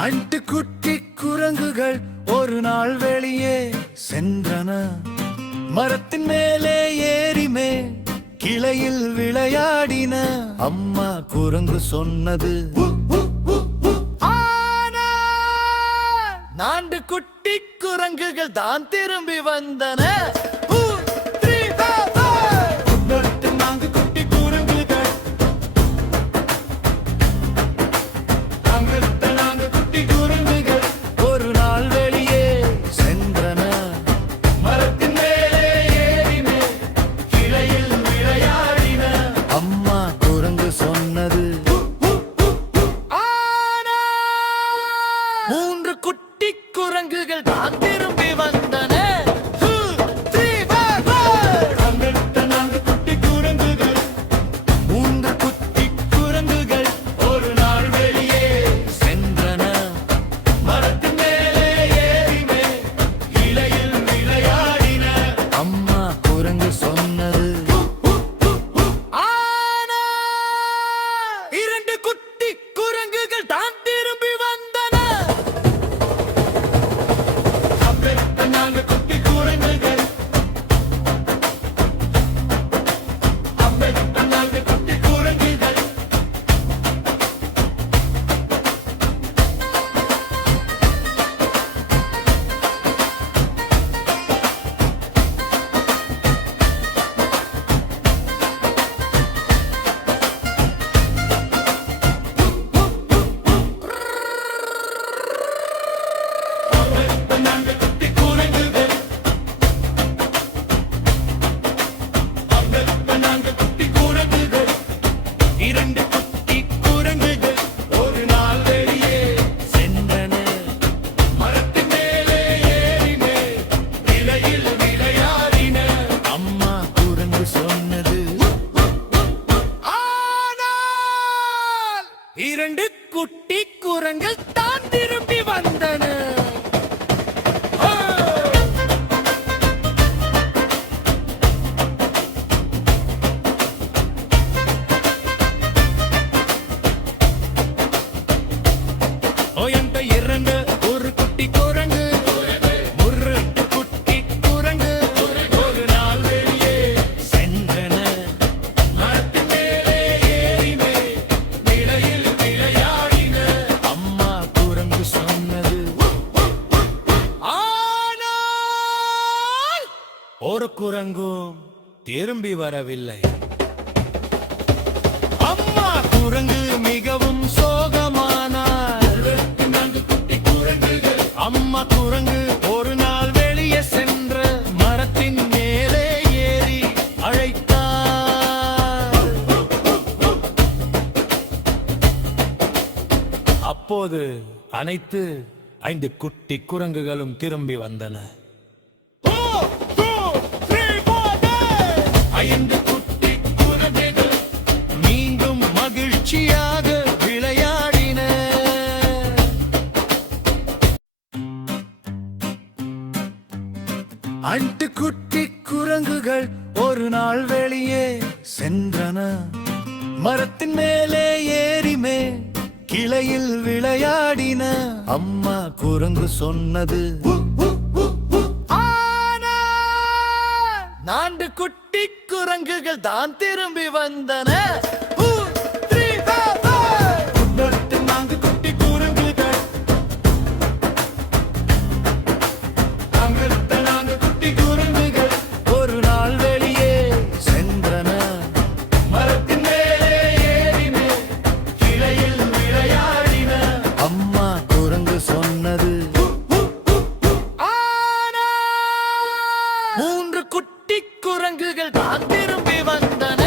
And குட்டி குரங்குகள் ஒரு நாள் வெளியே சென்றன. மரத்தின் மேலே ஏறிமே கிளையில் விளையாடின. அம்மா குரங்கு சொன்னது, நான்கு குட்டி குரங்குகள் தான் திரும்பி வந்தன. மூன்று குட்டி குரங்குகள் தான் திரும்பி வந்தன. நான்கு குட்டி குரங்குகள், மூன்று குட்டி குரங்குகள் ஒரு நாள் வெளியே சென்றன. மரத்தின் மேலே ஏறிமே இலையில் விளையாடின. அம்மா குரங்கு சொன்னது, இரண்டு குட்டி குரங்குகள் தான் திரும்பி வந்தன. இரண்டு குட்டி குரங்குகள் ஒரு நாள் வெளியே சென்றன. மரத்தின் மேலே ஏறின இலையில் விளையாடின. அம்மா குரங்கு சொன்னது, ஆனால் இரண்டு குட்டி குரங்குகள் தான் திரும்பி வந்தன. இரண்டு ஒரு குட்டி குரங்கு, ஒரு குட்டி குரங்கு ஒரு நாள் வெளியே சென்றன. மரத்தின் மேலே ஏறிமே இலையில் விளையாடின. அம்மா குரங்கு சொன்னது, ஆனால் ஒரு குரங்கும் திரும்பி வரவில்லை. அம்மா குரங்கு மிகவும் சோகமானார். அம்மா குரங்கு ஒரு நாள் வெளியே சென்ற மரத்தின் மேலே ஏறி அழைத்தார். அப்போது அனைத்து 5 குட்டி குரங்குகளும் திரும்பி வந்தன. 5 குட்டி குரங்குகள் மீண்டும் மகிழ்ச்சியாக விளையாடின. அண்டு குட்டி குரங்குகள் ஒரு நாள் வெளியே சென்றன. மரத்தின் மேலே ஏறிமே கிளையில் விளையாடின. அம்மா குரங்கு சொன்னது, நான்கு குட்டி குரங்குகள் தான் திரும்பி வந்தன. நான்கு குட்டி குரங்குகள், நான்கு குட்டி குரங்குகள் ஒரு நாள் வெளியே சென்றன. மரத்தின் மேலே ஏறிமே கிளையில் விளையாடின. அம்மா குரங்கு சொன்னது, மூன்று குட்டி குரங்குகள் தான் திரும்பி வந்தன.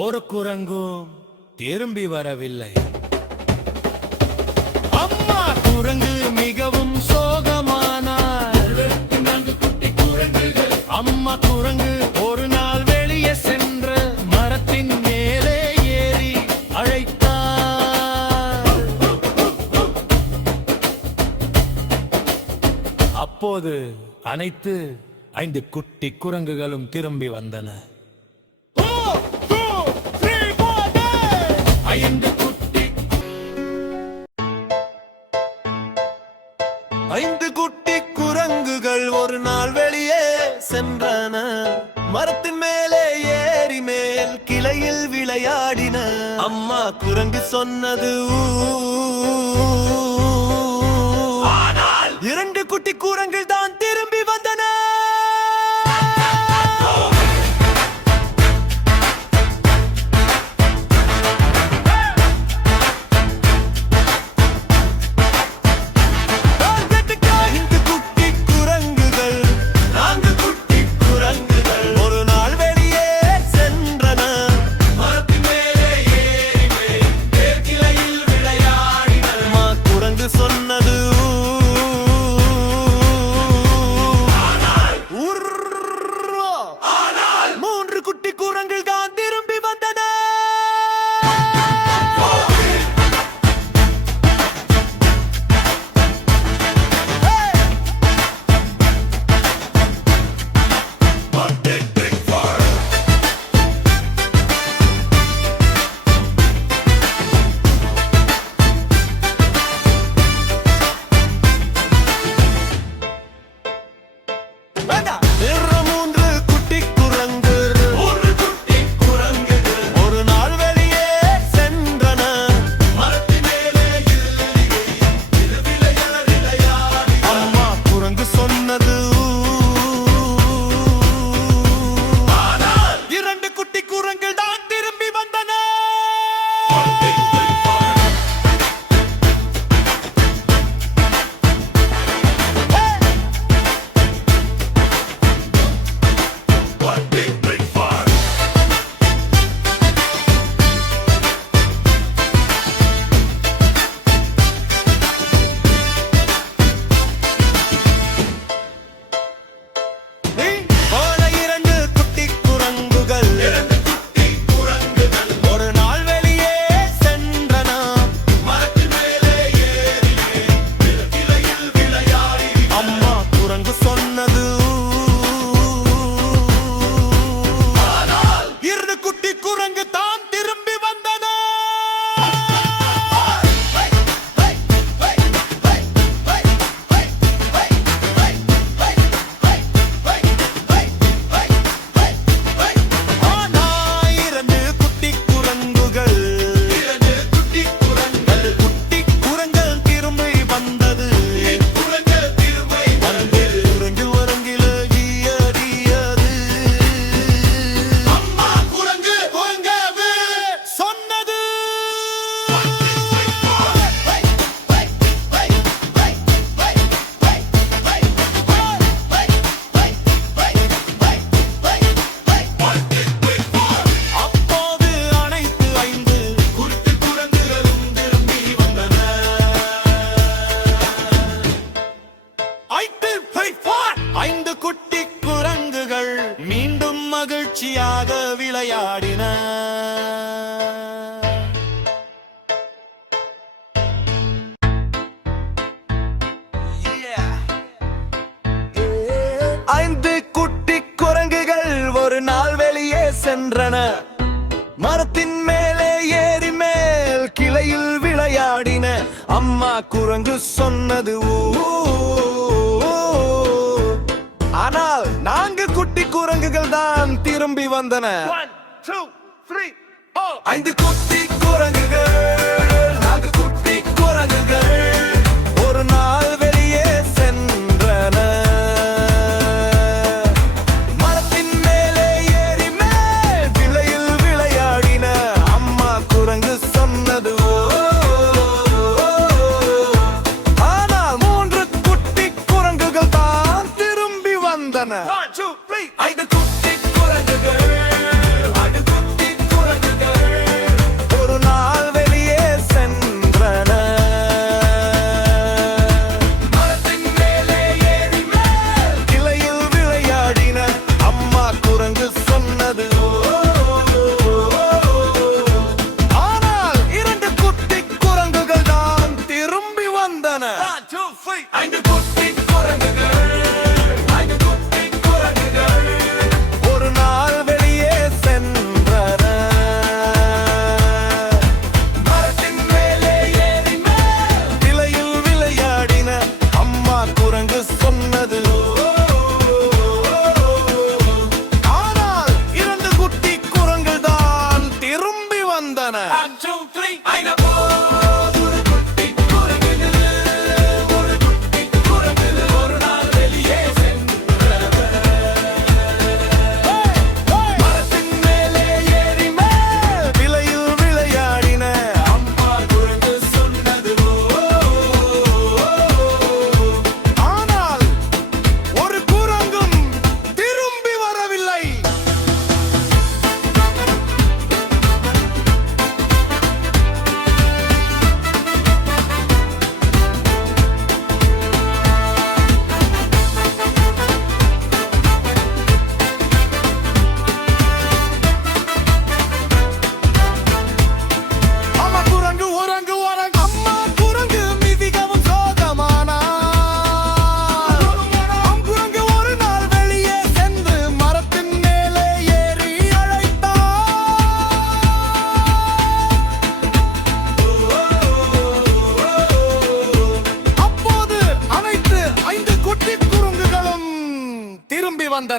ஒரு குரங்கும் திரும்பி வரவில்லை. அம்மா குரங்கு மிகவும் சோகமானார். அம்மா குரங்கு ஒரு நாள் வெளியே சென்று மரத்தின் மேலே ஏறி அழைத்தார். அப்போது அனைத்து 5 குட்டி குரங்குகளும் திரும்பி வந்தன. 5 குட்டி குரங்குகள் ஒரு நாள் வெளியே சென்றன. மரத்தின் மேலே ஏறி மேல் கிளையில் விளையாடின. அம்மா குரங்கு சொன்னது ஆனால் 2 குட்டி குரங்குகள் தான் திரும்பி வந்தன. சொன்னது ஆனால் 3 குட்டி குரங்குகள் தான் திரும்பி வந்தன. மகிழ்ச்சியாக விளையாடின. ஐந்து குட்டி குரங்குகள் ஒரு நாள் வெளியே சென்றன. மரத்தின் மேலே ஏறி மேல் கிளையில் விளையாடின. அம்மா குரங்கு சொன்னது ஆனால் 4 குட்டி குரங்குகள் தான் திரும்பி வந்தன. 1 2 3 5 குட்டி குரங்குகள், 4 குட்டி குரங்குகள் ஒரு நாள் வெளியே சென்றன. மரத்தின் மேலே ஏறி மேல் கிளையில் விளையாடின. அம்மா குரங்கு சொன்னது ஆனால் 3 குட்டி குரங்குகள் தான் திரும்பி வந்தன. 1 2 3 5 குட்டி குரங்குகள், 5 குட்டி குரங்குகள்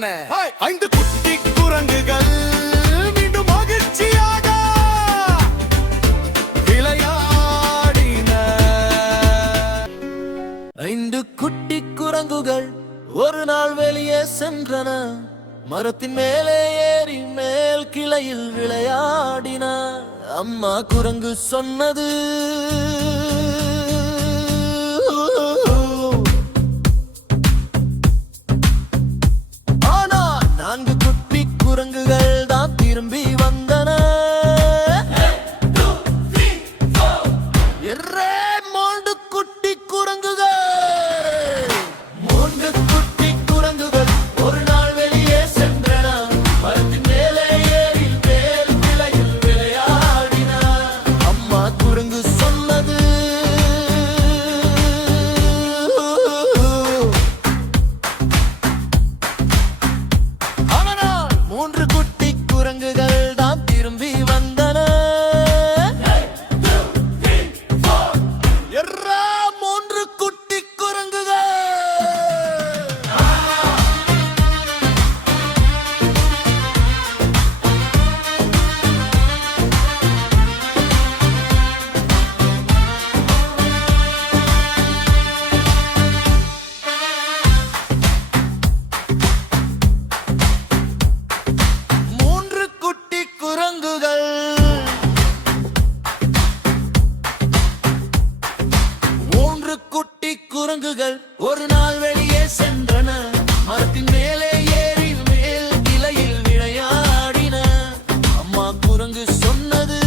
வந்தன. 5 குட்டி குரங்குகள் மீண்டும் மகிழ்ச்சியாக விளையாடின. 5 குட்டி குரங்குகள் ஒரு நாள் வெளியே சென்றன. மரத்தின் மேலே ஏறி மேல் கிளையில் விளையாடின. அம்மா குரங்கு சொன்னது, ஆனா 4 குட்டி குரங்குகள் தான் திரும்பி வந்தன. எர்ரே 3 குட்டி குரங்குகள். 3 குட்டி குரங்குகள் ஒரு நாள் வெளியே சென்றன. மரத்தின் மேலே ஏறி மேல் கிளையில் விளையாடின. அம்மா குரங்கு சொன்னது, ஆனால் 3 குட்டி குரங்குகள் தான் திரும்பி வந்தன. எர்ரா 3 குட்டி குரங்குகள். மூன்று குட்டி குரங்குகள். 3 குட்டி குரங்குகள் ஒரு நாள் வெளியே சென்றன. மரத்தின் மேலே ஏறி மேல் கிளையில் விளையாடின. அம்மா குரங்கு சொன்னது,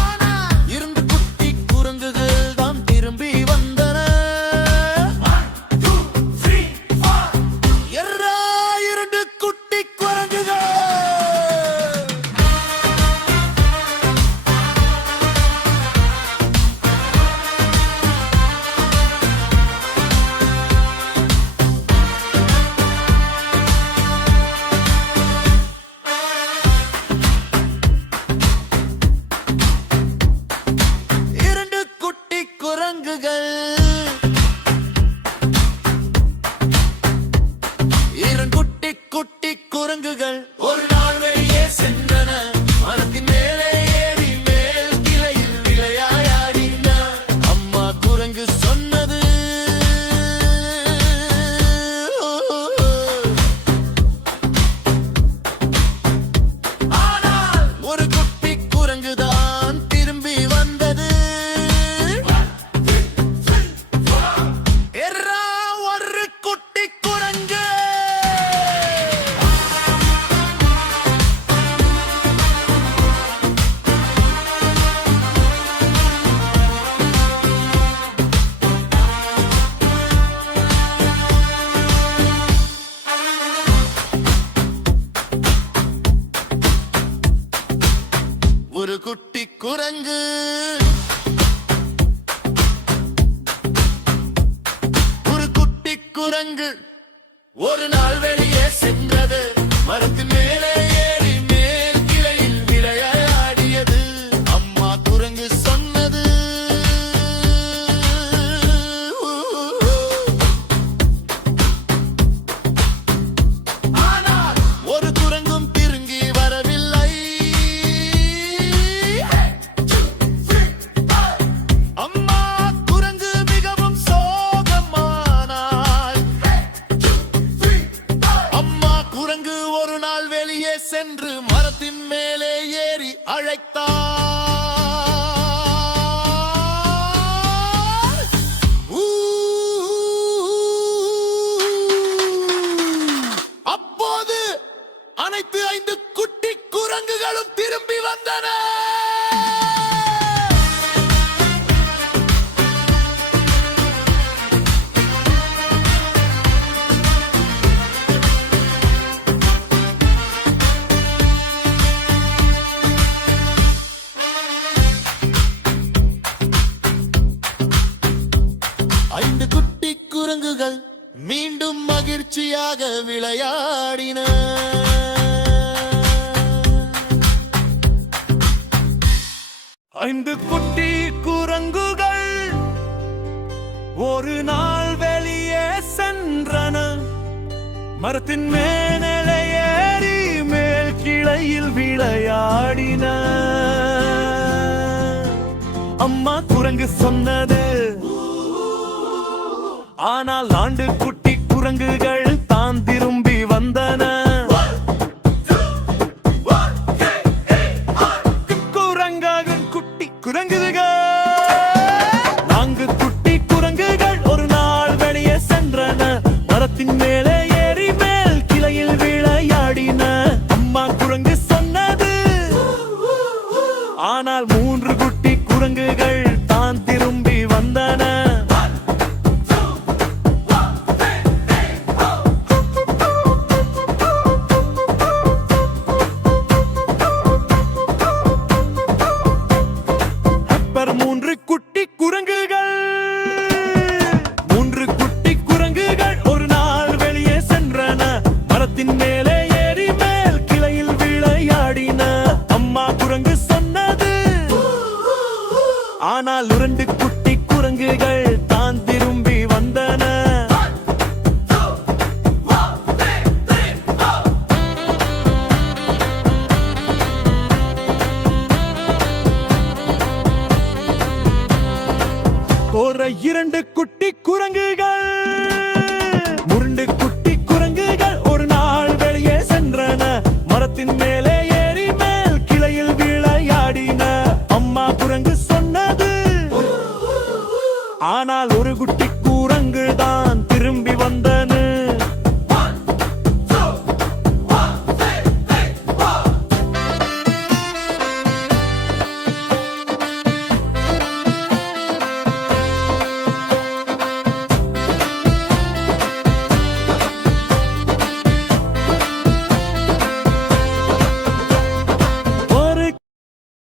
ஆனால் 2 குட்டி குரங்குகள் தான் திரும்பி வந்தன. எர்ரா 2 குட்டி குரங்குகள். இரண்டு குட்டி குரங்குகள். 2 குட்டி குட்டி குரங்குகள் ஒரு நாள் வெளியே சென்றன. மரத்தின் மேலே ஏறி மேல் கிளையில் விளையாடின. அம்மா குரங்கு சொன்னது, ஆனால் ஒரு குட்டி குரங்கு தான் திரும்பி வந்தது. எர்ரா 1 குட்டி குரங்கு. ஒரு குட்டி குரங்கு. ஒரு குட்டி குரங்கு ஒரு நாள் வெளியே சென்றது. மரத்தின் மேலே ஏறி மேல் கிளையில் விளையாடியது. அம்மா குரங்கு சொன்னது, ஆனால் ஒரு குரங்கும் திரும்பி வரவில்லை. அம்மா குரங்கு மிகவும் சோகமானாள். அம்மா குரங்கு ஒரு நாள் வெளியே சென்று மரத்தின் மேலே ஏறி அழைத்தாள். ஊ. அப்போது அனைத்து 5 குட்டி குரங்குகளும் திரும்பி வந்தன. குரங்குகள் மீண்டும் மகிழ்ச்சியாக விளையாடின. 5 குட்டி குரங்குகள் ஒரு நாள் வெளியே சென்றன மரத்தின் மேலே ஏறி மேல் கிளையில் விளையாடின அம்மா குரங்கு சொன்னது ஆனால் ஆண்டு குட்டி குரங்குகள் தான் திரும்பி வந்தன குரங்காகும் குட்டி குரங்குகள் நான்கு குட்டி குரங்குகள் ஒரு நாள் வெளியே சென்றன மரத்தின் மேலே ஏறி மேல் கிளையில் விளையாடின அம்மா குரங்கு சொன்னது ஆனால் மூன்று குட்டி குரங்குகள் தான் திரும்பி வந்தன மூன்று குட்டி குரங்குகள் ஒரு நாள் வெளியே சென்றன மரத்தின் மேலே ஏறி மேல் கிளையில் விளையாடின அம்மா குரங்கு சொன்னது ஆனால் இரண்டு குட்டி குரங்குகள் தான் திரும்பி வந்தன இரண்டு குட்டி குரங்குகள் முரண்டு குட்டி குரங்குகள் ஒரு நாள் வெளியே சென்றன மரத்தின் மேலே ஏறி மேல் கிளையில் விளையாடின அம்மா குரங்கு சொன்னது ஆனால்